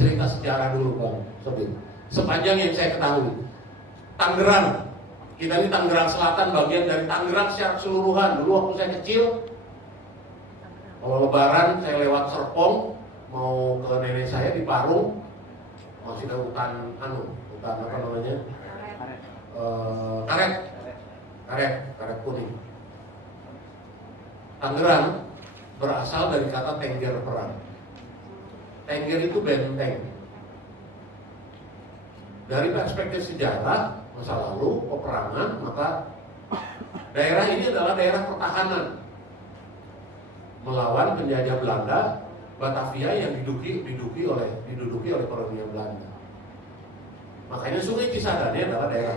cerita sejarah dulu Bang Sobin. Sepanjang yang saya ketahui, Tangerang, kita ini Tangerang Selatan, bagian dari Tangerang secara keseluruhan. Dulu waktu saya kecil, kalau lebaran saya lewat Serpong mau ke nenek saya di Parung, masih ada hutan apa namanya, karet kuning. Tangerang berasal dari kata tengger perang. Tengger itu benteng. Dari perspektif sejarah masa lalu peperangan, maka daerah ini adalah daerah pertahanan melawan penjajah Belanda. Batavia yang diduduki oleh kolonial Belanda. Makanya Sungai Cisadane adalah daerah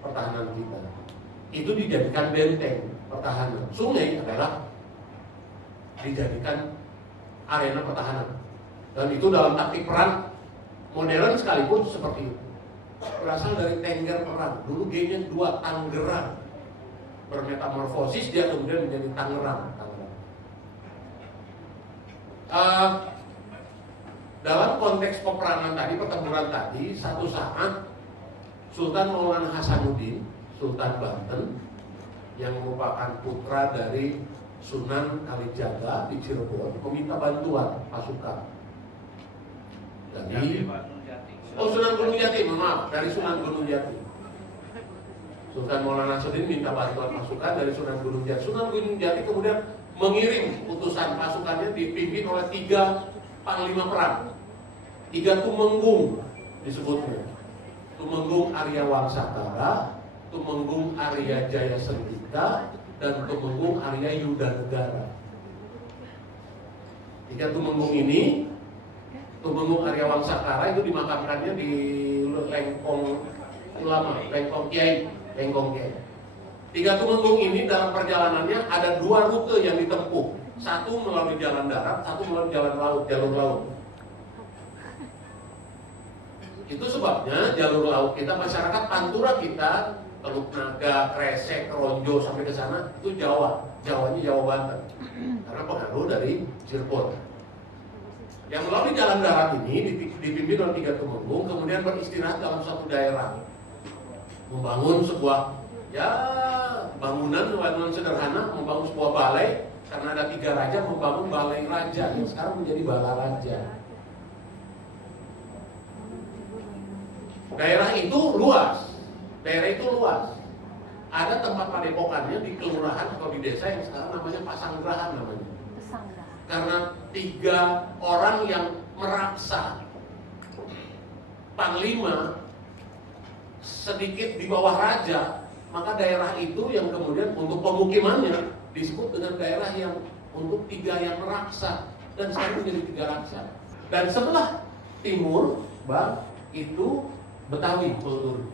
pertahanan kita. Itu dijadikan benteng pertahanan. Sungai adalah dijadikan arena pertahanan. Dan itu dalam taktik perang modern sekalipun seperti itu. Berasal dari tengger perang. Dulu G-nya 2, Tangerang. Bermetamorfosis dia kemudian menjadi Tangerang. Dalam konteks peperangan tadi, pertempuran tadi, satu saat Sultan Maulana Hasanuddin, Sultan Banten, yang merupakan putra dari Sunan Kalijaga di Cirebon, meminta bantuan pasukan dari Sunan Gunung Jati, maaf, dari Sunan Gunung Jati. Sultan Maulana Hasanuddin minta bantuan pasukan dari Sunan Gunung Jati. Sunan Gunung Jati kemudian mengirim utusan pasukannya dipimpin oleh 3 panglima perang, 3 tumenggung disebutnya. Tumenggung Arya Wangsakara, Tumenggung Arya Jaya Sendika, dan Tumenggung Arya Yudanegara. 3 tumenggung ini, Tumenggung Arya Wangsakara itu dimakamkannya di Lengkong Ulama, Lengkong Kiai. 3 tumenggung ini dalam perjalanannya ada 2 rute yang ditempuh. Satu melalui jalan darat, satu melalui jalan laut, jalur laut. Itu sebabnya jalur laut kita, masyarakat Pantura kita, Teluk Naga, Kresek, Ronjo sampai ke sana itu Jawa. Jawanya Jawa Banten. Karena pengaruh dari Cirebon. Yang melalui jalan darat ini dipimpin oleh 3 tumenggung, kemudian beristirahat dalam satu daerah. Membangun sebuah bangunan sederhana, membangun sebuah balai. Karena ada 3 raja, membangun balai raja yang sekarang menjadi Bala Raja. Daerah itu luas. Ada tempat padepokannya di kelurahan atau di desa yang sekarang namanya Pasanggerahan namanya. Karena 3 orang yang meraksa panglima sedikit di bawah raja, maka daerah itu yang kemudian untuk pemukimannya disebut dengan daerah yang untuk 3 yang meraksa, dan sekarang menjadi 3 raksa. Dan sebelah timur, Bang, itu Betawi kultur.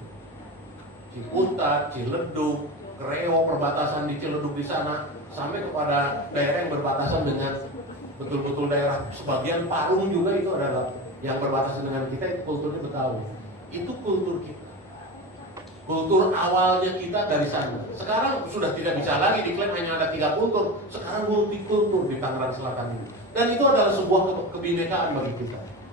Ciputat, Ciledug, Kreo, perbatasan di Ciledug di sana, sampai kepada daerah yang berbatasan dengan betul-betul daerah sebagian Parung juga itu adalah yang berbatasan dengan kita, itu kulturnya Betawi. Itu kultur kita. Kultur awalnya kita dari sana. Sekarang sudah tidak bisa lagi diklaim hanya ada 3 kultur. Sekarang multikultur di Tangerang Selatan ini. Dan itu adalah sebuah kebinekaan bagi kita.